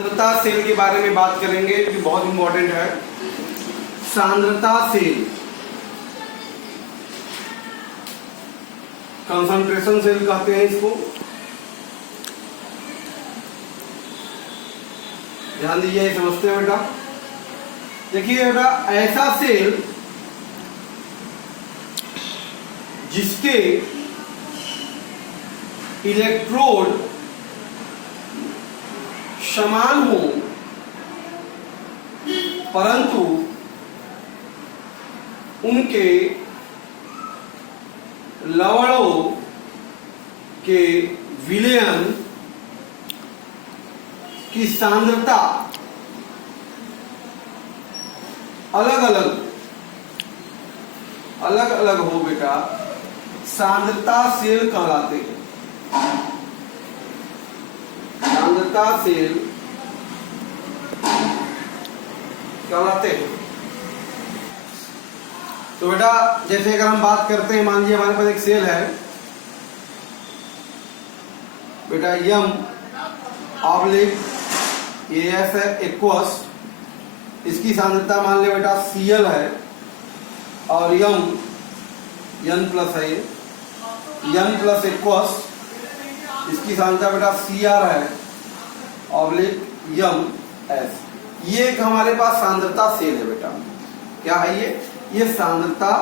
सांद्रता सेल के बारे में बात करेंगे जो कि बहुत इंपॉर्टेंट है। सांद्रता सेल, कंसंट्रेशन सेल कहते हैं इसको। ध्यान दीजिए, समझते हैं बेटा। देखिए बेटा, ऐसा सेल जिसके इलेक्ट्रोड समान हो परंतु उनके लवणों के विलयन की सांद्रता अलग अलग हो बेटा, सांद्रता सेल कहलाते हैं। सांद्रता सेल कहलाते हैं। तो बेटा जैसे अगर हम बात करते हैं, मान लीजिए हमारे पास एक सेल है बेटा, यम ऑब्लिक एस है एक्वस, इसकी सांद्रता मान ले बेटा Cl है, और यम N प्लस है, N प्लस एक्वस, इसकी सांद्रता बेटा Cr है ऑब्लिक यम एस। ये एक हमारे पास सांद्रता सेल है बेटा। क्या है ये सांद्रता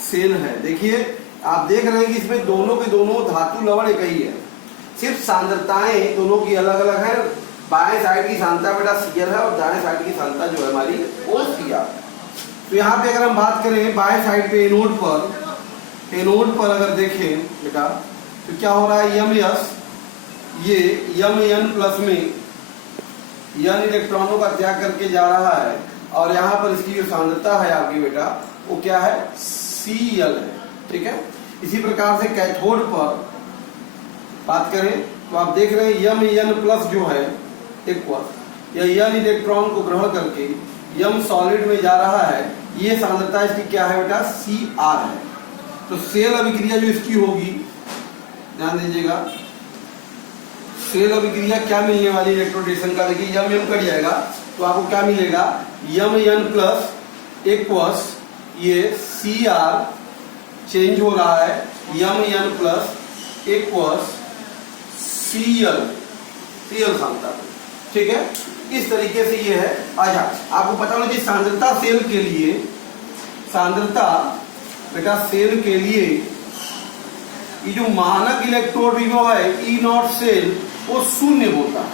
सेल है। देखिए आप देख रहे हैं कि इसमें दोनों के दोनों धातु लवण एक ही है, सिर्फ सांद्रताएं दोनों की अलग अलग है। बाएं साइड की सांद्रता बेटा Cl है और दाएं साइड की सांद्रता जो है हमारी वो Cr। तो यहाँ पे अगर हम बात करें बाएं साइड पे एनोड पर अगर देखें बेटा तो क्या हो रहा है, यम यस, ये यम N प्लस में N इलेक्ट्रॉनों का त्याग करके जा रहा है, और यहाँ पर इसकी जो सांद्रता है आपकी बेटा वो क्या है, Cl है। ठीक है। इसी प्रकार से कैथोड पर बात करें तो आप देख रहे हैं यम N प्लस जो है एक्वस, यह N इलेक्ट्रॉन को ग्रहण करके यम सॉलिड में जा रहा है, ये सांद्रता इसकी क्या है बेटा, Cr है। तो सेल अभिक्रिया जो इसकी होगी, ध्यान दीजिएगा, सेल अभिक्रिया क्या मिलने वाली इलेक्ट्रोडेशन का, देखिए यम यम कट जाएगा तो आपको क्या मिलेगा, यम N प्लस एक्वस, ये Cr चेंज हो रहा है यम N प्लस एक्वस Cl सांद्रता। ठीक है, इस तरीके से ये है। अच्छा, आपको पता होना चाहिए सांद्रता सेल के लिए, सांद्रता बेटा सेल के लिए ये जो मानक इलेक्ट्रोड विभव है E0 सेल वो शून्य होता है,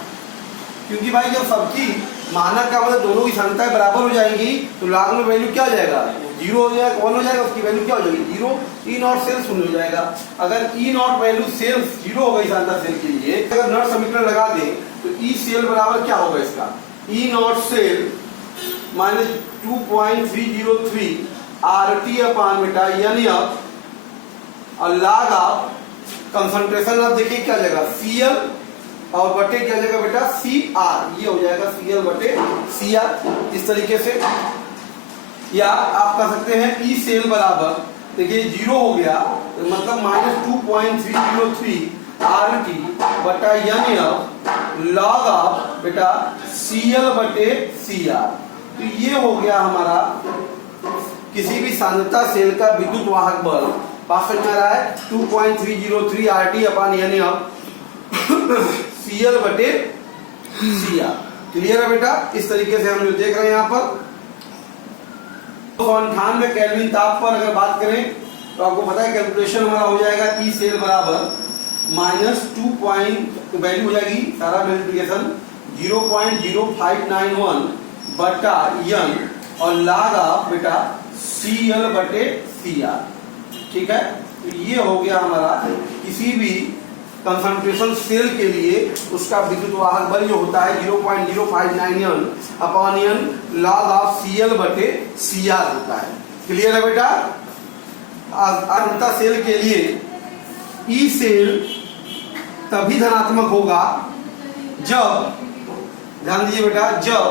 क्योंकि भाई जब सबकी मानक का मतलब दोनों की सांद्रताएं बराबर हो जाएंगी तो लॉग में वैल्यू क्या हो जाएगा, 0 हो जाएगा, 1 हो जाएगा, उसकी वैल्यू क्या हो जाएगी 0, E0 सेल शून्य हो जाएगा। अगर E0 वैल्यू सेल 0 हो गई सांद्रता सेल के लिए, अगर नॉट समीकरण लगा दें तो E सेल बराबर क्या होगा इसका, E0 सेल माइनस 2.303 RT अपान बेटा NF, और log ऑफ कंसंट्रेशन आप देखिए क्या जाएगा Cl और बटे क्या जाएगा बेटा Cr, ये हो जाएगा Cl बटे Cr। इस तरीके से, या आप कह सकते हैं E सेल बराबर, देखिए 0 हो गया मतलब माइनस 2.303 RT बटा NF log ऑफ बेटा Cl बटे Cr। तो ये हो गया हमारा किसी भी सांद्रता सेल का विद्युत वाहक बल। बात समझ में आ रहा है, 2.303 RT अपान NF Cl बटे Cr। क्लियर है बेटा। इस तरीके से हम जो देख रहे हैं यहाँ पर 298 केल्विन ताप पर अगर बात करें तो आपको पता है कैलकुलेशन हमारा हो जाएगा E सेल बराबर माइनस 2 वैल्यू हो जाएगी सारा मल्टीप्लिकेशन 0.0591 बटा N और log ऑफ बेटा Cl बटे Cr। ठीक है, तो ये हो गया हमारा किसी भी कंसंट्रेशन सेल के लिए उसका विद्युत वाहक बल जो होता है 0.0591 upon N log of Cl बटे Cr होता है। क्लियर है बेटा। सांद्रता सेल के लिए E सेल तभी धनात्मक होगा जब, ध्यान दीजिए बेटा, जब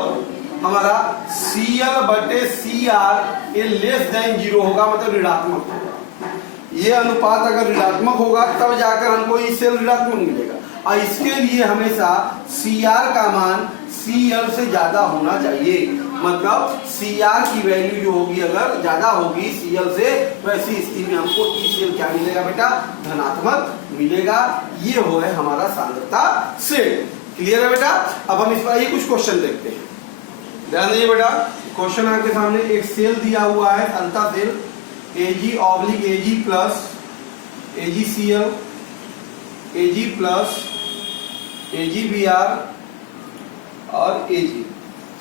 हमारा Cl बटे Cr ये लेस देन 0 होगा, मतलब ऋणात्मक होगा। ये अनुपात अगर ऋणात्मक होगा तब जाकर हमको E सेल ऋणात्मक मिलेगा, और इसके लिए हमेशा Cr का मान CL से ज्यादा होना चाहिए। मतलब CR की वैल्यू जो होगी अगर ज्यादा होगी CL से, तो ऐसी स्थिति में हमको ECL क्या मिलेगा बेटा, धनात्मक मिलेगा। ये हो है हमारा सांद्रता सेल। क्लियर है बेटा। अब हम इस पर आइए कुछ क्वेश्चन देखते हैं। ध्यान दीजिए बेटा, क्वेश्चन आपके सामने एक सेल दिया हुआ है, सांद्रता cell Ag/Ag plus AgCl Ag plus AgBr और Ag,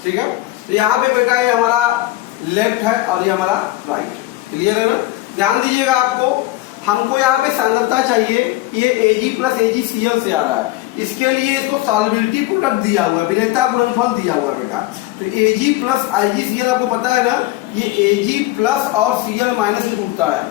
ठीक है। तो यहाँ पे बेटा ये हमारा लेफ्ट है और ये हमारा राइट। क्लियर है ना। ध्यान दीजिएगा, आपको हमको यहाँ पे सांद्रता चाहिए, ये Ag प्लस AgCl से आ रहा है। इसके लिए इसको सॉल्युबिलिटी प्रोडक्ट दिया हुआ है, विलेयता गुणनफल दिया हुआ है बेटा। तो Ag प्लस AgCl आपको पता है ना, ये Ag प्लस और Cl माइनस में टूटता है।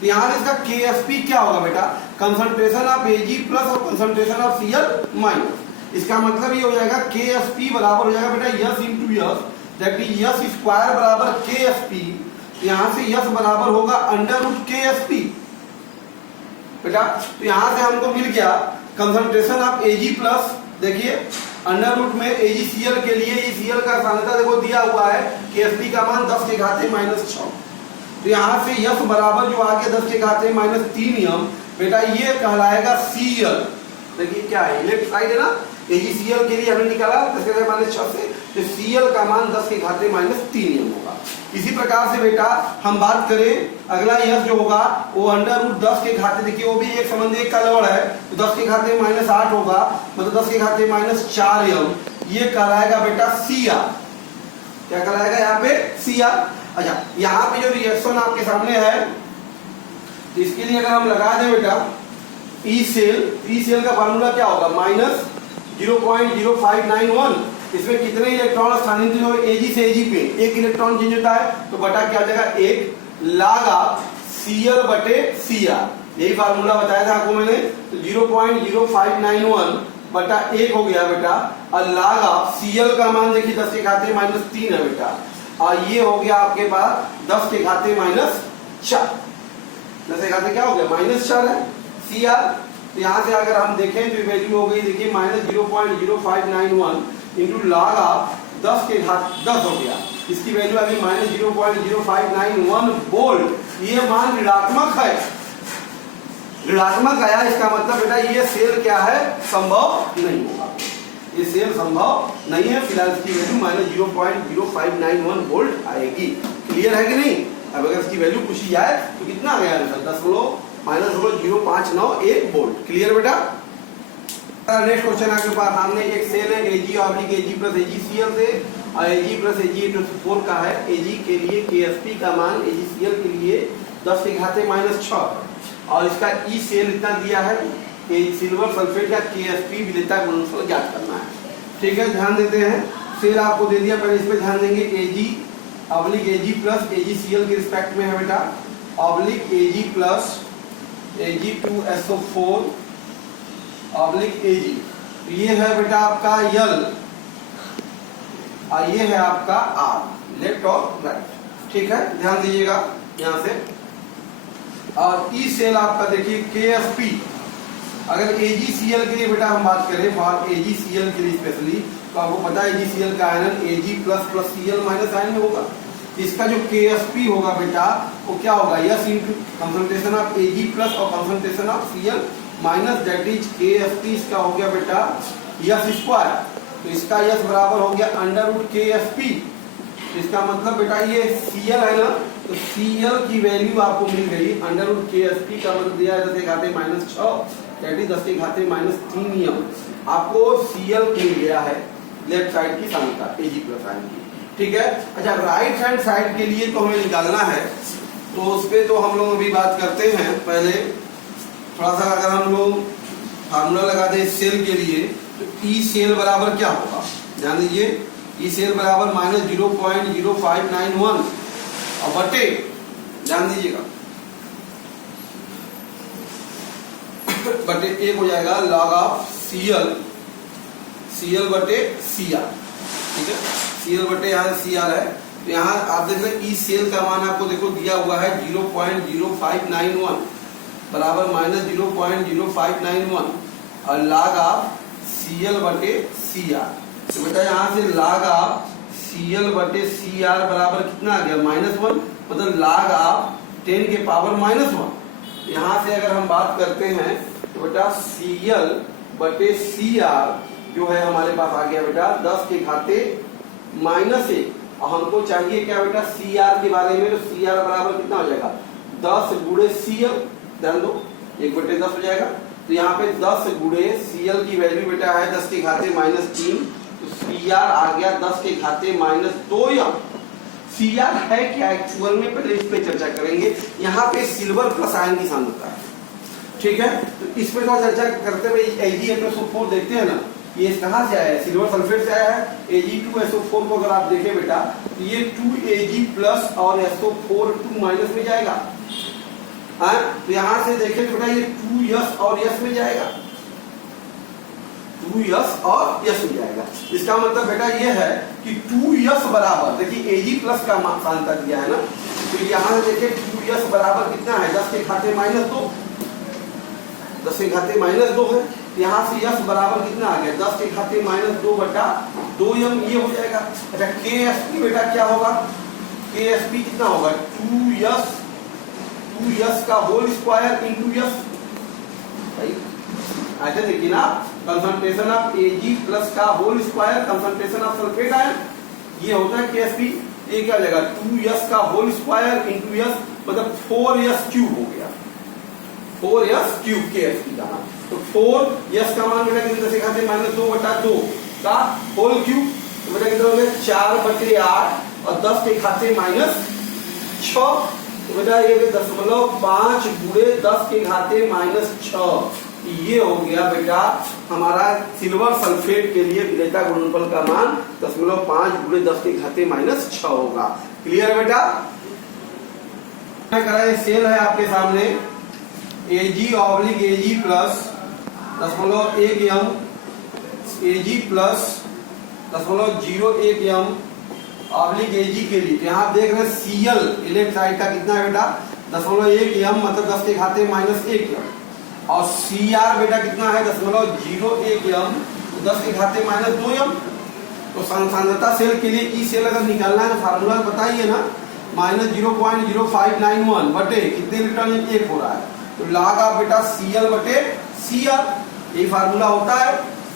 तो यहाँ पे इसका KSP क्या होगा बेटा, कंसंट्रेशन ऑफ Ag प्लस और कंसंट्रेशन ऑफ Cl माइनस। इसका मतलब ये हो जाएगा KSP बराबर हो जाएगा बेटा yes into yes, that is yes square बराबर KSP। यहाँ से यस बराबर होगा अंडर रूट KSP बेटा। तो यहाँ से हमको मिल गया कंसंट्रेशन ऑफ Ag प्लस, देखिए अंडर रूट में AgCl के लिए Cl का सांद्रता देखो दिया हुआ है, KSP का मान 10 के घाते -6। तो यहाँ से यस बराबर जो आगे 10 के घाते -3 बेटा, ये कहलाएगा Cl। देखिए क्या है, लेफ्ट साइड है ना, AgCl के लिए हमने निकाला 10 के घाते -6 से, तो Cl का मान 10 के घाते -3 होगा। इसी प्रकार से बेटा हम बात करें, अगला यस जो होगा वो अंडर रूट 10 के घाते, देखिए वो भी एक संबंधी एक का लड़ है, तो 10 के घाते -8 होगा, मतलब 10 के घाते -4 ये कहलाएगा बेटा Cr। क्या कहलाएगा यहाँ पे, Cr। अच्छा, यहाँ पे जो रिएक्शन आपके सामने है, तो इसके लिए अगर हम लगा दें बेटा E सेल का फार्मूला क्या होगा, -0.0591। इसमें कितने इलेक्ट्रॉन स्थानांतरित हो, Ag से Ag पे एक इलेक्ट्रॉन चेंज होता है, तो बटा क्या हो जाएगा, 1 log ऑफ Cl बटे Cr। यही फार्मूला बताया था आपको मैंने। तो 0.0591 बटा 1 हो गया बेटा, और log ऑफ Cl का मान देखिए 10 के घाते -3 है बेटा, और ये हो गया आपके पास 10 के घाते -4। 10 के घाते क्या हो गया, -4 है Cr। तो यहाँ से अगर हम देखें तो वैल्यू हो गई, देखिए -0.0591 इंटू लॉग ऑफ 10 के घात 10 हो गया। इसकी वैल्यू आ गई -0.0591 वोल्ट। ये मान ऋणात्मक है, ऋणात्मक आया, इसका मतलब बेटा ये सेल क्या है, संभव नहीं होगा, ये सेल संभव नहीं है। फिलहाल इसकी वैल्यू -0.0591 वोल्ट आएगी। क्लियर है कि नहीं। अब अगर इसकी वैल्यू पूछी जाए तो कितना आ गया आंसर, -0.0591 वोल्ट। क्लियर बेटा। नेक्स्ट क्वेश्चन आपके पास सामने एक सेल है Ag/Ag प्लस AgCl से, और Ag प्लस Ag4 का है। Ag के लिए KSP का मान AgCl के लिए 10 के घाते -6, और इसका E सेल इतना दिया है, सिल्वर सल्फेट का KSP विलेयता गुणनफल ज्ञात करना है। ठीक है, ध्यान देते हैं, सेल आपको दे दिया, पहले इस पे ध्यान देंगे। Ag/Ag प्लस AgCl के रिस्पेक्ट में है बेटा, Ag प्लस Ag2SO4 Ag। तो ये है बेटा आपका L, और ये है आपका R, लेफ्ट और राइट। ठीक है, ध्यान दीजिएगा यहां से। और E सेल आपका देखिए KSP। अगर AgCl के लिए बेटा हम बात करें, फॉर AgCl के लिए स्पेशली, तो आपको पता है AgCl का आयनन Ag plus plus Cl minus ion में होगा। इसका जो KSP होगा बेटा वो क्या होगा, yes into concentration of Ag plus और concentration of Cl minus, that is KSP। इसका हो गया बेटा यस स्क्वायर, तो इसका यस बराबर हो गया अंडर रूट KSP। इसका मतलब बेटा ये Cl है ना, तो Cl की वैल्यू आपको मिल गई अंडर रूट KSP का मतलब दिया है 10 के घाते -6, दैट इज 10 के घाते -3 आपको Cl मिल गया है लेफ्ट साइड की सांद्रता Ag प्लस आयन की। ठीक है। अच्छा, राइट हैंड साइड के लिए तो हमें निकालना है, तो उस पे तो हम लोग अभी बात करते हैं। पहले थोड़ा सा अगर हम लोग फार्मूला लगा दें सेल के लिए, तो E सेल बराबर क्या होगा, ध्यान दीजिए, E सेल बराबर -0.0591 और बटे, ध्यान दीजिएगा, बटे 1 हो जाएगा लॉग ऑफ Cl बटे Cr। ठीक है, Cl बटे यहाँ Cr है, तो यहाँ आप देख रहे हैं E सेल का मान आपको देखो दिया हुआ है 0.0591 बराबर -0.0591 और log ऑफ Cl बटे Cr। तो बेटा यहाँ से log ऑफ CL बटे CR बराबर कितना आ गया -1, मतलब log ऑफ 10 के पावर -1। यहाँ से अगर हम बात करते हैं तो बेटा CL बटे CR जो है हमारे पास आ गया बेटा 10 के घाते -1, और हमको चाहिए क्या बेटा CR के बारे में, तो CR बराबर कितना हो जाएगा 10 गुणे CL, ध्यान दो 1 बटे 10 हो जाएगा। तो यहाँ पे 10 गुणे CL की वैल्यू बेटा है 10 के घाते -3, तो CR आ गया 10 के घाते -2m। CR है क्या एक्चुअल में, पहले इस पे चर्चा करेंगे। यहाँ पे सिल्वर प्लस आयन की सांद्रता है, ठीक है। तो इस पे थोड़ा चर्चा करते हुए Ag2SO4 देखते हैं ना, ये कहाँ से आया है, सिल्वर सल्फेट से आया है। Ag2SO4 को अगर आप देखें बेटा तो ये 2Ag प्लस और SO4 2 माइनस में जाएगा, हाँ। तो यहाँ से देखें तो बेटा ये 2S और S में जाएगा, 2S और S में जाएगा। इसका मतलब बेटा ये है कि 2S बराबर, देखिए Ag प्लस का सांद्रता दिया है ना, तो यहाँ से देखिए 2S बराबर कितना है 10 के घाते -2, 10 के घाते -2 है। यहाँ से S बराबर कितना आ गया 10 के घाते -2 बटा 2m, ये हो जाएगा। अच्छा KSP बेटा क्या होगा, KSP कितना होगा 2S का होल स्क्वायर इंटू S, ऐसे देखिए ना, कंसंट्रेशन ऑफ Ag प्लस का whole square concentration of sulphate ion, ये होता है KSP। ये क्या हो जाएगा 2S का होल स्क्वायर इंटू S, मतलब 4S क्यूब हो गया, 4S क्यूब KSP का मान। तो 4S का मान बेटा कितने से घाते -2 बटा 2 का होल क्यूब, तो बेटा कितना हो गया 4 बटे 8 और 10 के घाते -6, तो बेटा ये 0.5 गुणे 10 के घाते -6, ये हो गया बेटा हमारा सिल्वर सल्फेट के लिए विलेयता गुणनफल का मान 0.5 गुणे 10 के घाते -6 होगा। क्लियर बेटा। कराए सेल है आपके सामने Ag/Ag plus 0.1m, Ag plus 0.01m Ag के लिए। यहाँ देख रहे हैं Cl इलेक्ट साइड का कितना है बेटा 0.1m, मतलब 10 के घाते -1m, और Cr बेटा कितना है 0.01m, 10 के घाते -2m। तो सांद्रता सेल के लिए ई सेल अगर निकालना है तो फार्मूला बताइए ना, -0.0591 बटे कितने इलेक्ट्रॉन 1 हो रहा है, तो log ऑफ बेटा Cl बटे Cr, ये फार्मूला होता है,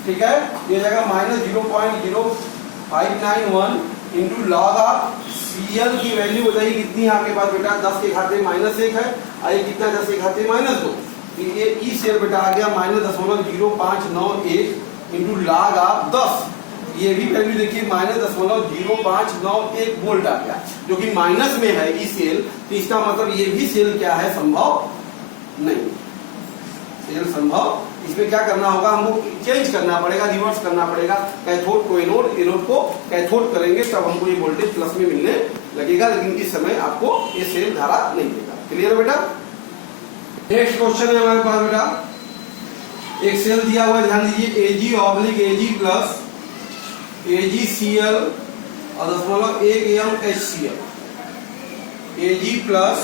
ठीक है। ये हो जाएगा -0.0591 इंटू log ऑफ Cl की वैल्यू बताइए कितनी है आपके पास बेटा 10 के घाते -1 है, और ये कितना 10 के घाते -2, तो ये ई सेल बेटा आ गया -0.0591 इंटू log ऑफ 10, ये भी वैल्यू देखिए -0.0591 वोल्ट आ गया, जो कि माइनस में है ई सेल। तो इसका मतलब ये भी सेल क्या है, संभव नहीं, सेल संभव। इसमें क्या करना होगा, हमको चेंज करना पड़ेगा, रिवर्स करना पड़ेगा, कैथोड को एनोड, एनोड को कैथोड करेंगे तब हमको ये वोल्टेज प्लस में मिलने लगेगा, लेकिन इस समय आपको ये सेल धारा नहीं देगा। क्लियर बेटा। नेक्स्ट क्वेश्चन है हमारे पास बेटा, एक सेल दिया हुआ है, ध्यान दीजिए Ag/Ag प्लस AgCl और 0.1m HCl, Ag plus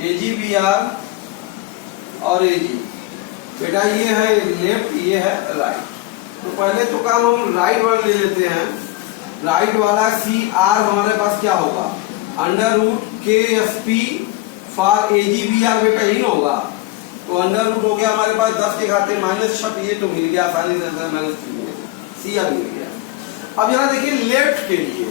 AgBr और Ag, बेटा ये है लेफ्ट, ये है राइट। तो पहले तो काम हम राइट वाला ले लेते हैं। राइट वाला Cr हमारे पास क्या होगा, √KSP फॉर AgBr बेटा ही ना होगा, तो अंडर रूट हो गया हमारे पास 10 के घाते -6, ये तो मिल गया आसानी से, Cr मिल गया। अब यहाँ देखिए लेफ्ट के लिए,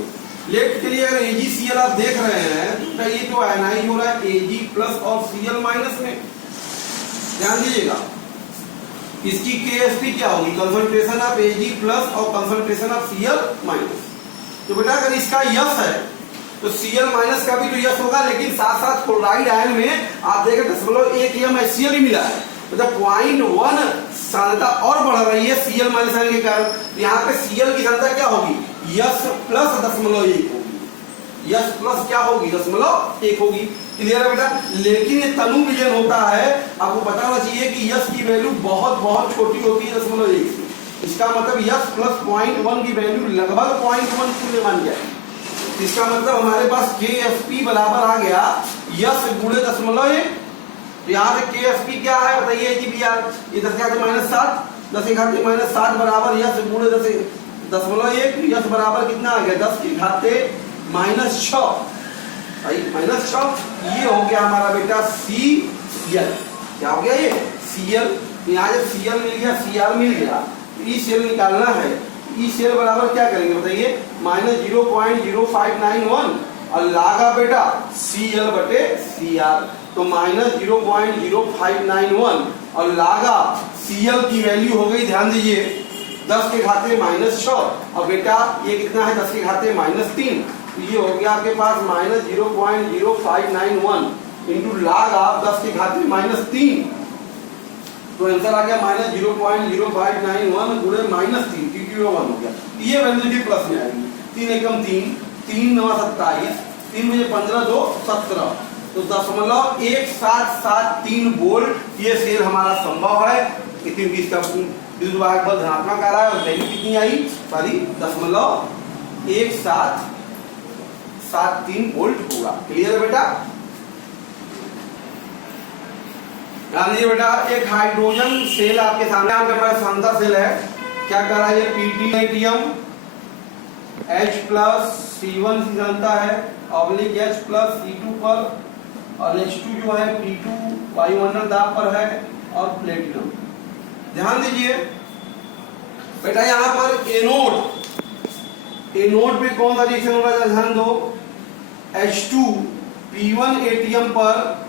लेफ्ट के लिए अगर AgCl आप देख रहे हैं तो ये तो आयनाइज हो रहा है Ag प्लस और Cl माइनस में, ध्यान दीजिएगा। इसकी KSP क्या होगी, कंसंट्रेशन ऑफ Ag प्लस और कंसंट्रेशन ऑफ Cl माइनस। तो बेटा अगर इसका यस है तो Cl माइनस का भी तो यस होगा, लेकिन साथ साथ क्लोराइड आयन में आप देखें 0.1m HCl ही मिला है, मतलब 0.1 सांद्रता और बढ़ रही है Cl माइनस आयन के कारण। यहाँ पे Cl की सांद्रता क्या होगी, यस प्लस 0.1 होगी, यस प्लस क्या होगी 0.1 होगी। क्लियर है बेटा। लेकिन ये तनु विलयन होता है, आपको पता होना चाहिए कि यस की वैल्यू बहुत बहुत छोटी होती है 0.1 से। इसका मतलब यस प्लस 0.1 की वैल्यू लगभग 0.1 शून्य मान जाए। इसका मतलब हमारे पास KSP बराबर आ गया यस गुणे 0.1। तो यहाँ से KSP क्या है बताइए, AgBr, ये 10 के घाते -7, 10 के घाते -7 बराबर यस गुणे 10 0.1 यस बराबर कितना आ गया 10 की घाते -6 भाई -6। ये हो गया हमारा बेटा CL। क्या हो गया ये CL। यहाँ जब CL मिल गया CR मिल गया, ECL निकालना है। ECL बराबर क्या करेंगे बताइए -0.0591 और लागा बेटा CL बटे CR, तो -0.0591 और लागा CL की वैल्यू हो गई, ध्यान दीजिए 10 के घाते -6 और बेटा ये कितना है 10 के घाते -3, तो ये हो गया आपके पास -0.0591 इंटू लागा 10 के घाते -3, तो आंसर आ गया -0.0591 गुणे -3 क्योंकि वो 1 हो गया। ये वैल्यू भी प्लस में आएगी। 3 एकम 3, 3 9 27, 3 बजे 15 2 17, तो 0.1773 वोल्ट ये सेल हमारा संभव है, क्योंकि इसका विद्युत वाहक बल धनात्मक आ रहा है और वैल्यू कितनी आई सॉरी 0.1773 वोल्ट होगा। क्लियर है बेटा। ध्यान दीजिए बेटा, एक हाइड्रोजन सेल आपके सामने आपके पास शानदार सेल है। क्या कर रहा है ये Ptnm H+C1 से जानता है ऑब्लिक H+C2 पर, और H2 जो है P2 वायुमंडल दाब पर है और प्लेटिनम। ध्यान दीजिए बेटा यहाँ पर एनोड पे कौन सा रिएक्शन हो रहा है ध्यान दो। H2 P1 एटीएम पर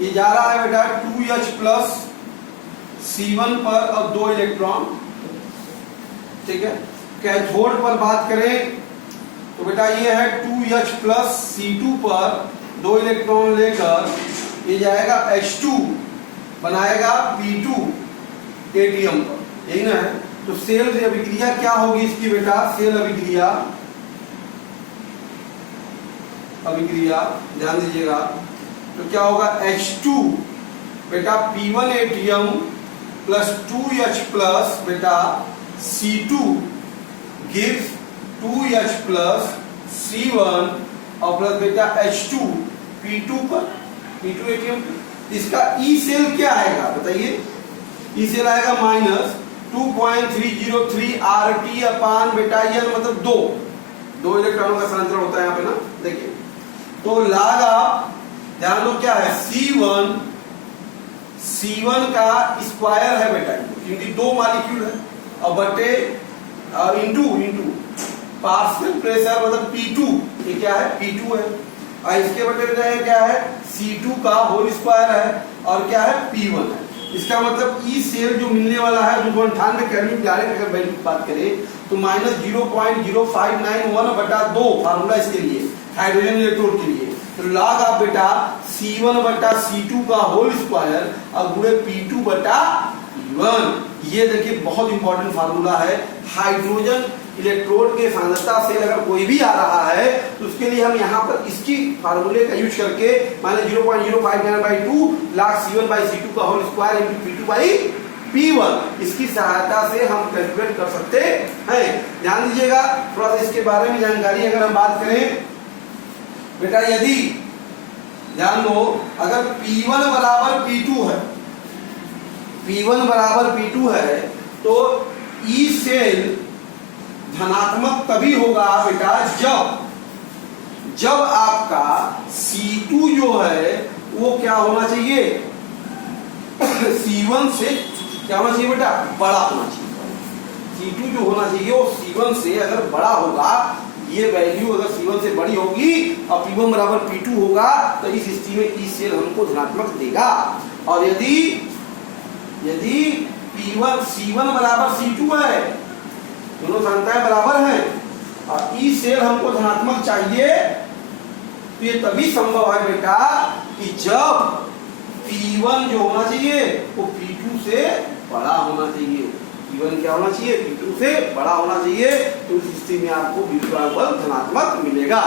ये जा रहा है बेटा 2H+C1 पर और 2 इलेक्ट्रॉन। ठीक है, कैथोड पर बात करें तो बेटा ये है 2H+C2 पर 2 इलेक्ट्रॉन लेकर ये जाएगा H2 बनाएगा P2 एटीएम पर, यही ना है। तो सेल अभिक्रिया क्या होगी इसकी बेटा, सेल अभिक्रिया ध्यान दीजिएगा, तो क्या होगा H2 बेटा P1 एटीएम प्लस 2H+ बेटा C2 गिव्स 2H+C1 और प्लस बेटा H2 P2 पर P2 एटीएम। इसका ई सेल क्या आएगा बताइए, ई सेल आएगा -2.303 RT अपान बेटा एन, मतलब 2 इलेक्ट्रॉनों का स्थानांतरण होता है यहाँ पे ना, देखिए। तो लागा ध्यान दो क्या है C1 का स्क्वायर है बेटा, क्योंकि 2 मॉलिक्यूल है और बटे इंटू पार्शियल प्रेशर मतलब P2, ये क्या है P2 है, और इसके बटे क्या है C2 का होल स्क्वायर है और क्या है P1 है। इसका मतलब ई सेल जो मिलने वाला है 298 केल्विन डायरेक्ट अगर वैल्यू की बात करें तो -0.0591 बटा 2 फार्मूला इसके लिए हाइड्रोजन इलेक्ट्रोड के लिए। तो लॉग आप बेटा C1 बटा C2 का होल स्क्वायर और गुणे P2 बटा P1। ये देखिए बहुत इंपॉर्टेंट फार्मूला है। हाइड्रोजन इलेक्ट्रोड के सांद्रता से अगर कोई भी आ रहा है तो उसके लिए हम यहाँ पर इसकी फार्मूले का यूज करके माने 0.0592 log C1 by C2 का whole square into P2 by P1 इसकी सहायता से हम कैलकुलेट कर सकते हैं। ध्यान दीजिएगा थोड़ा सा इसके बारे में जानकारी अगर हम बात करें बेटा, यदि ध्यान दो अगर P1 बराबर P2 है तो ई सेल धनात्मक तभी होगा बेटा जब आपका C2 जो है वो क्या होना चाहिए C1 से क्या होना चाहिए बेटा, बड़ा होना चाहिए। C2 जो होना चाहिए वो C1 से अगर बड़ा होगा, ये वैल्यू अगर C1 से बड़ी होगी और P1 बराबर P2 होगा तो इस स्थिति में ई सेल हमको धनात्मक देगा। और यदि C1 बराबर C2 है, दोनों सांद्रताएं बराबर हैं और ई सेल हमको धनात्मक चाहिए, तो ये तभी संभव है बेटा कि जब P1 जो होना चाहिए वो P2 से बड़ा होना चाहिए। P1 क्या होना चाहिए, P2 से बड़ा होना चाहिए, तो उस स्थिति में आपको विद्युत बल धनात्मक मिलेगा।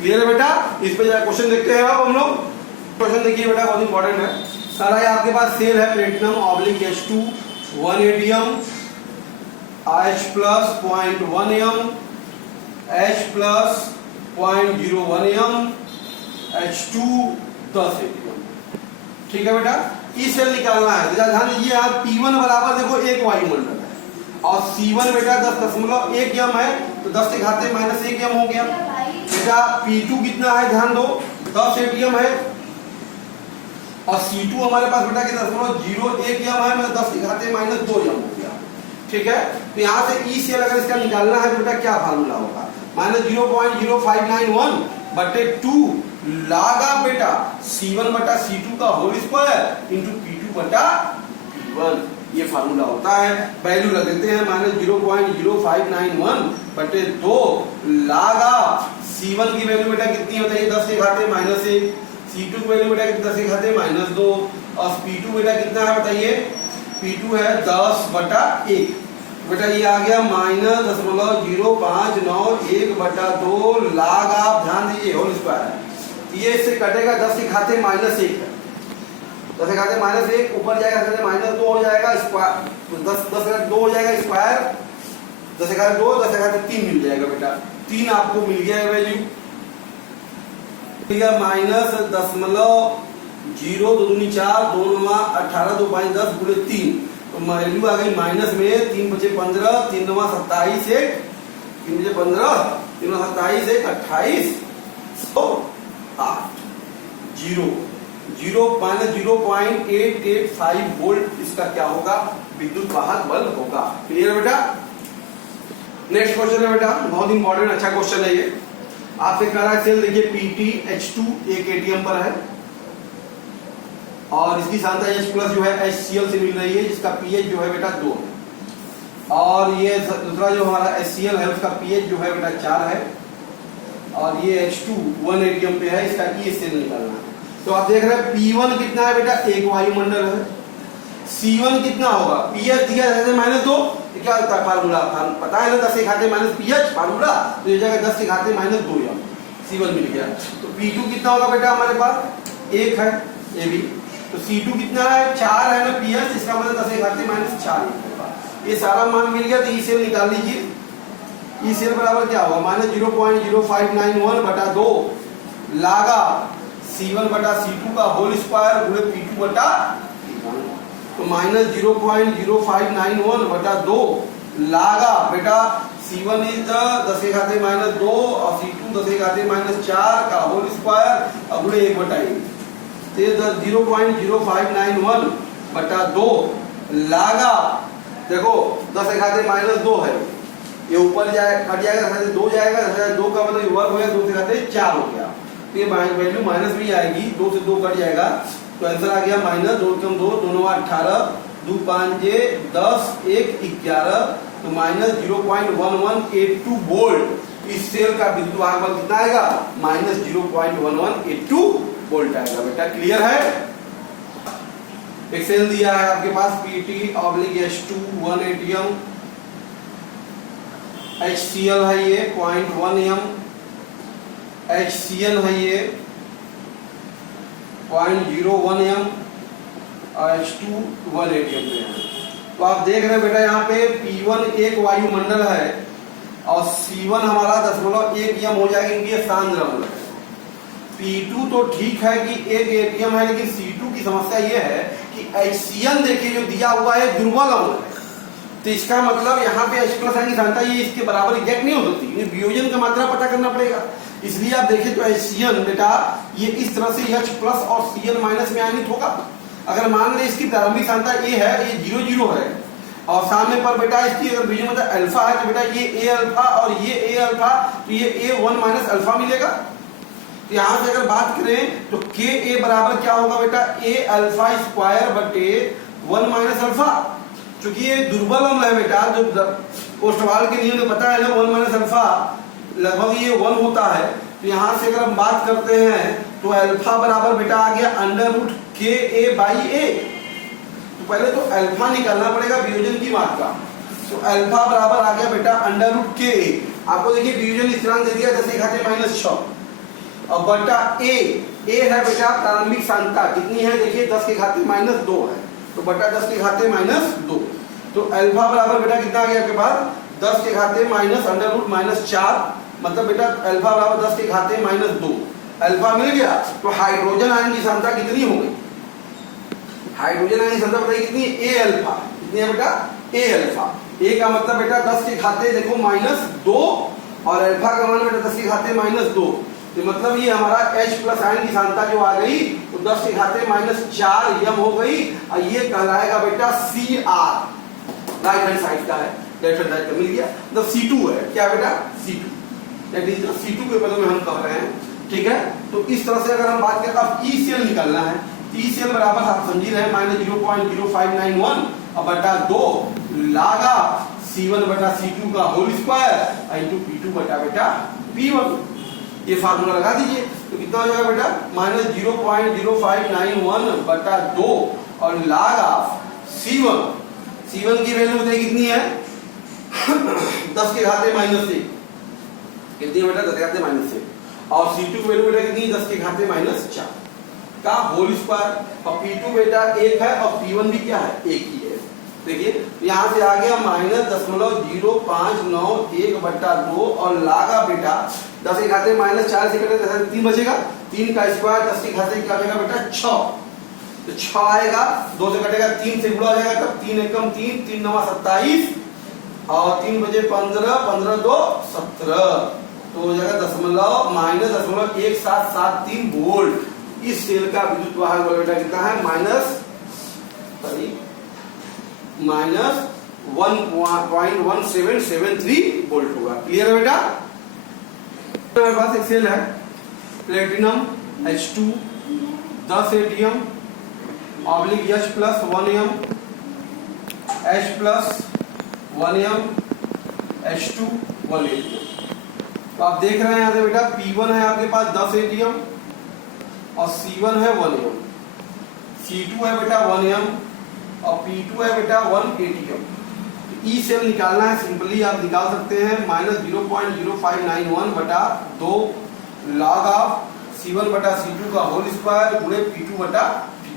क्लियर है बेटा। इस पे जरा क्वेश्चन देखते हैं अब हम लोग। क्वेश्चन देखिए बेटा, बहुत इंपॉर्टेंट है। सारा ये आपके पास सेल है platinum oblique H2 1 ATM H plus 0.1 m H plus 0.01 m H2 10 ATM. ठीक है बेटा, ई सेल निकालना है। ध्यान दीजिए आप P1 बराबर देखो एक वायुमंडल है और C1 बेटा 10.1 है, तो 10 के घाते -1 हो गया। बेटा P2 कितना है ध्यान दो, 10 एटीएम है, और C2 हमारे पास बेटा कितना 0.01 है, मतलब 10 के घाते -2 हो गया। ठीक है, तो यहाँ से ई सेल अगर इसका निकालना है तो बेटा क्या फार्मूला होगा, -0.0591 बटे 2 लागा बेटा C1 बटा C2 का होल स्क्वायर इंटू P2 बटा P1, ये फार्मूला होता है। वैल्यू रख देते हैं -0.0591 बटे 2 लागा C1 की वैल्यू बेटा कितनी होता है 10 के घाते -1, C2 की वैल्यू बेटा 10 के घाते -2, और P2 बेटा कितना है बताइए, P2 है 10 बटा 1, बेटा ये आ गया -0.0591 बटा 2 लाग, आप ध्यान दीजिए होल स्क्वायर, ये इससे कटेगा 10 के घाते -1 है, 10 के घाते -1 ऊपर जाएगा -2 हो जाएगा स्क्वायर, 10 के घाते 2 हो जाएगा स्क्वायर, 10 के घाते 2, 10 के घाते 3 मिल जाएगा बेटा, 3 आपको मिल गया है वैल्यू, ठीक है, -0.02 दूनी 4, 2 9 18, 2 5 10 गुणे 3, तो वैल्यू आ गई माइनस में 3 बचे 15, 3 9 27, 3 बचे 15, 3 9 27, 28, तो 8, 0.885 वोल्ट इसका क्या होगा, विद्युत वाहक बल होगा। क्लियर बेटा। नेक्स्ट क्वेश्चन है बेटा, बहुत इंपॉर्टेंट अच्छा क्वेश्चन है ये, आपसे कह रहा है सेल देखिए PtH2 एक एटीएम पर है, और इसकी सांद्रता H+ जो है HCl से मिल रही है, जिसका pH जो है बेटा 2 है, और ये दूसरा जो हमारा HCl है उसका pH जो है बेटा 4 है, और ये H2 1 एटीएम पे है, इसका E सेल निकालना है। तो आप देख रहे हैं P1 कितना है बेटा, एक वायुमंडल है, C1 कितना होगा, pH दिया है -2, क्या होता है फार्मूला, पता है ना 10 के घाते -pH फार्मूला, तो ये जाएगा 10 के घाते -2 या C1 मिल गया। तो P2 कितना होगा बेटा हमारे पास 1 है, ये भी, तो C2 कितना है 4 है ना pH, इसका मतलब 10 के घाते -4 होगा, ये सारा मान मिल गया। तो ई सेल निकाल लीजिए, ई सेल बराबर क्या होगा -0.0591 बटा 2 लागा C1 बटा C2 का होल स्क्वायर गुणे P2 बटा P1, तो -0.0591 बटा 2 लागा बेटा C1 इज 10 के घाते -2 और C2 10 के घाते -4 का होल स्क्वायर और गुणे 1 बटा 1, तो 0.0591 बटा 2 लागा, देखो 10 के घाते -2 है, ये ऊपर जाए कट जाएगा, 2 जाएगा, 2 का मतलब वर्ग हो गया, 2 के घाते 4 हो गया, तो ये वैल्यू माइनस में आएगी, 2 से 2 कट जाएगा, तो आंसर आ गया -2 कम 2 2 9 18, 2 5 10 1 11, तो -0.1182 वोल्ट इस सेल का विद्युत वाहक बल कितना आएगा, -0.1182 वोल्ट आएगा बेटा। क्लियर है। एक सेल दिया है आपके पास PT/H2 1 एटीएम, HCl है ये 0.1 m, HCl है ये 0.01 m, और H2 1 एटीएम में है। तो आप देख रहे हैं बेटा यहाँ पे P1 एक वायुमंडल है और C1 हमारा 10.1 m हो जाएगा, क्योंकि ये सांद्र अम्ल है। P2 तो ठीक है कि एक एटीएम है, लेकिन C2 की समस्या ये है कि HCl देखिए जो दिया हुआ है दुर्बल अम्ल है, तो इसका मतलब यहाँ पे H+ की सांद्रता ये इसके बराबर एग्जैक्ट नहीं हो सकती, वियोजन का मात्रा पता करना पड़ेगा। इसलिए आप देखिए तो HCl बेटा ये इस तरह से H+ और Cl- में आयनित होगा। अगर मान ले इसकी प्रारंभिक सांद्रता A है, ये 0 है, और सामने पर बेटा इसकी अगर वियोजन मतलब अल्फा है, तो बेटा ये A अल्फा और ये A अल्फा, तो ये A1 - अल्फा मिलेगा। तो यहाँ से अगर बात करें तो Ka बराबर क्या होगा बेटा, A अल्फा स्क्वायर बटे 1 - अल्फा, क्योंकि ये दुर्बल अम्ल है बेटा, जो ओस्टवाल के नियम में पता है ना 1 - अल्फा लगभग ये 1 होता है। तो यहाँ से अगर हम बात करते हैं तो अल्फा बराबर बेटा आ गया √Ka/A, तो पहले तो अल्फा निकालना पड़ेगा वियोजन की मात्रा, तो अल्फा बराबर आ गया बेटा √Ka। आपको देखिए वियोजन स्थिरांक दे दिया 10 के घाते -6 और बटा A है बेटा प्रारंभिक सांद्रता कितनी है, देखिए 10 के घाते -2 है, तो बटा 10 के घाते -2, तो अल्फा बराबर बेटा कितना आ गया आपके पास 10 के घाते -√-4, मतलब बेटा अल्फा बराबर 10 के घाते -2, अल्फा मिल गया। तो हाइड्रोजन आयन की सांद्रता कितनी हो गई, हाइड्रोजन आयन की सांद्रता बताइए कितनी, A अल्फा, कितनी है बेटा A अल्फा, ए का मतलब बेटा 10 के घाते देखो -2 और अल्फा का मान बेटा 10 के घाते -2, तो मतलब ये हमारा H प्लस आयन की सांद्रता जो आ गई तो 10 के घाते -4 यम हो गई, और ये कहलाएगा बेटा Cr, राइट हैंड साइड का है, लेफ्ट हैंड साइड का मिल गया, मतलब C2 है, क्या बेटा C2, दैट इज C2 के बदले में हम कह रहे हैं, ठीक है। तो इस तरह से अगर हम बात करें अब ई सेल निकालना है, ई सेल बराबर आप समझी रहे -0.0591 और बटा 2 लागा C1 बटा C2 का होल स्क्वायर इनटू P2 बटा बेटा P1, ये फार्मूला लगा दीजिए तो कितना हो जाएगा बेटा -0.0591 बटा 2 और लागा C1 की वैल्यू बताइए कितनी है 10 के घाते -1, कितनी बेटा 10 के घाते -1, और C2 की वैल्यू बेटा कितनी 10 के घाते -4 का होल स्क्वायर, और P2 बेटा 1 है और P1 भी क्या है 1 ही है। देखिए यहां से आ गया -0.0591 बटा 2 और लागा बेटा 10 के घाते -4 से कटे 3 बचेगा, 3 का स्क्वायर 10 के घाते क्या बचेगा बेटा 6, तो 6 आएगा, 2 से कटेगा 3 से गुणा हो जाएगा, तब 3 एकम 3, 3 नवा 27 और 3 बजे 15, 15 2 17, तो हो जाएगा -0.1773 वोल्ट। इस सेल का विद्युत वाहक बल बेटा कितना है -1.1773 वोल्ट होगा। क्लियर है बेटा। मेरे पास एक सेल है platinum H2 10 ATM oblique H plus 1m H plus 1m H2 1 ATM. तो आप देख रहे हैं यहाँ से बेटा P1 है आपके पास 10 एटीएम और C1 है 1m, C2 है बेटा 1m और P2 है बेटा 1 एटीएम। ई सेल निकालना है, सिंपली आप निकाल सकते हैं -0.0591 बटा 2 लॉग ऑफ C1 बटा C2 का होल स्क्वायर गुणे P2 बटा P2,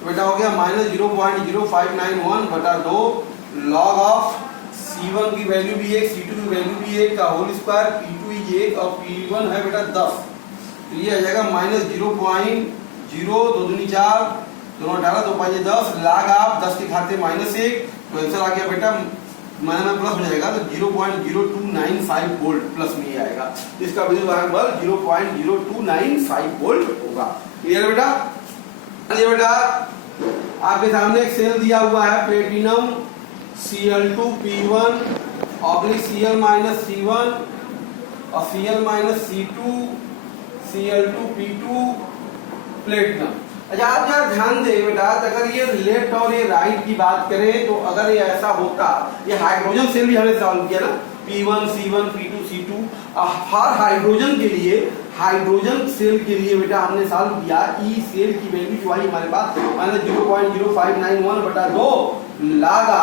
तो बेटा हो गया -0.0591 बटा 2 लॉग ऑफ C1 की वैल्यू भी 1, C2 की वैल्यू भी 1 का होल स्क्वायर, P2 ही 1 और P1 है बेटा 10, तो ये आ जाएगा -0.0 2 दूनी 4 दोनों 18 2 5 10 लाग आप 10 के घाते -1, तो आंसर आ गया बेटा माइनस प्लस हो जाएगा तो 0.0295 वोल्ट प्लस में ही आएगा, इसका विद्युत वाहक बल 0.0295 वोल्ट होगा। क्लियर बेटा। ये बेटा आपके सामने एक सेल दिया हुआ है platinum Cl2P1 oblique Cl C1 और Cl C2 Cl2P2 प्लेटिनम। अच्छा आप जरा ध्यान दें बेटा, अगर ये लेफ्ट और ये राइट की बात करें तो अगर ये ऐसा होता, ये हाइड्रोजन सेल भी हमने सॉल्व किया ना P1 C1 P2 C2, हर हाइड्रोजन के लिए हाइड्रोजन सेल के लिए बेटा हमने सॉल्व किया ई सेल की वैल्यू जो आई हमारे पास -0.0591 बटा 2 लागा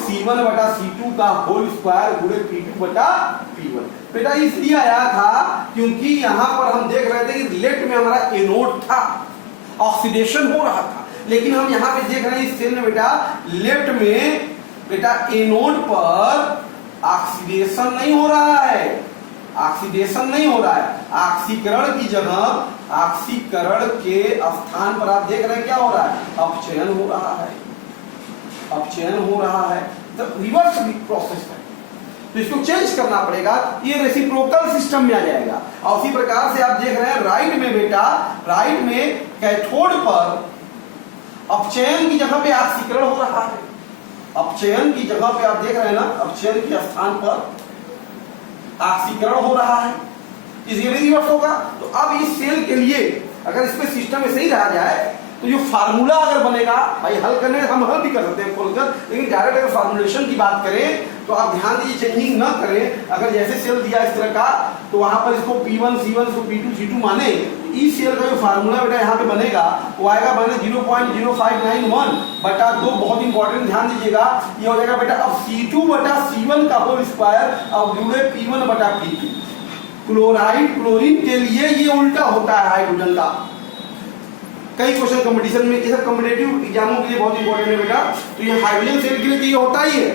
C1 बटा C2 का होल स्क्वायर गुणे P2 बटा P1। बेटा इसलिए आया था क्योंकि यहाँ पर हम देख रहे थे कि लेफ्ट में हमारा एनोड था, ऑक्सीडेशन हो रहा था, लेकिन हम यहाँ पे देख रहे हैं इस सेल में बेटा लेफ्ट में बेटा एनोड पर ऑक्सीडेशन नहीं हो रहा है, ऑक्सीडेशन नहीं हो रहा है, ऑक्सीकरण की जगह ऑक्सीकरण के स्थान पर आप देख रहे हैं क्या हो रहा है, अपचयन हो रहा है, अपचयन हो रहा है, तो रिवर्स प्रोसेस है, तो इसको चेंज करना पड़ेगा, ये रेसिप्रोकल सिस्टम में आ जाएगा। और उसी प्रकार से आप देख रहे हैं राइट में बेटा, राइट में कैथोड पर अपचयन की जगह पे ऑक्सीकरण हो रहा है, अपचयन की जगह पे आप देख रहे हैं ना, अपचयन के स्थान पर ऑक्सीकरण हो रहा है, इसलिए रिवर्स होगा। तो अब इस सेल के लिए अगर इसमें सिस्टम में सही रहा जाए तो जो फार्मूला अगर बनेगा, भाई हल करने हम हल भी कर सकते हैं खोलकर, लेकिन डायरेक्ट अगर फार्मूलेशन की बात करें तो आप ध्यान दीजिए चेंजिंग न करें। अगर जैसे सेल दिया इस तरह का तो वहां पर इसको P1 C1 इसको P2 C2 माने, इस सेल का जो फार्मूला बेटा यहाँ पे बनेगा वो आएगा -0.0591 बटा 2, बहुत इंपॉर्टेंट ध्यान दीजिएगा, ये हो जाएगा बेटा अब C2 बटा C1 का होल स्क्वायर और गुणे P1 बटा P2। क्लोराइड क्लोरीन के लिए ये उल्टा होता है हाइड्रोजन का, कई क्वेश्चन कंपटीशन में, ये सब कॉम्पिटिटिव एग्जामों के लिए बहुत इंपॉर्टेंट है बेटा। तो ये हाइड्रोजन सेल के लिए तो ये होता ही है,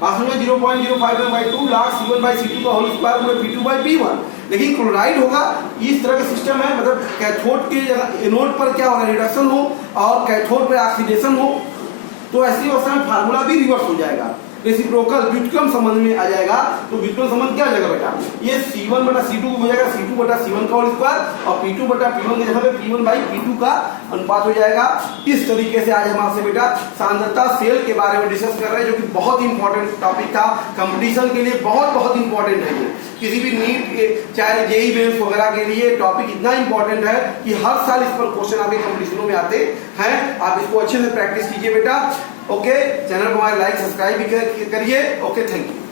पास में 0.051/2 log C1/C2 का होल स्क्वायर गुणे P2/P1, लेकिन क्लोराइड होगा इस तरह का सिस्टम है, मतलब कैथोड के जगह एनोड पर क्या हो रहा है रिडक्शन हो और कैथोड पर ऑक्सीडेशन हो, तो ऐसी अवस्था में फार्मूला भी रिवर्स हो जाएगा। रेसिप्रोकल व्युत्क्रम संबंध में आ जाएगा। तो व्युत्क्रम संबंध क्या हो जाएगा बेटा, ये C1 बटा C2 हो जाएगा C2 बटा C1 का होल स्क्वायर, और P2 बटा P1 के जगह पे P1 बाई P2 का अनुपात हो जाएगा। इस तरीके से आज हम आपसे बेटा सांद्रता सेल के बारे में डिस्कस कर रहे हैं, जो कि बहुत इंपॉर्टेंट टॉपिक था, कंपटीशन के लिए बहुत इंपॉर्टेंट है। ये किसी भी नीट चाहे जेईई मेंस वगैरह के लिए टॉपिक इतना इंपॉर्टेंट है कि हर साल इस पर क्वेश्चन आपके कंपटीशनों में आते हैं। आप इसको अच्छे से प्रैक्टिस कीजिए बेटा। ओके, चैनल को हमारे लाइक सब्सक्राइब भी करिए। Okay, thank you.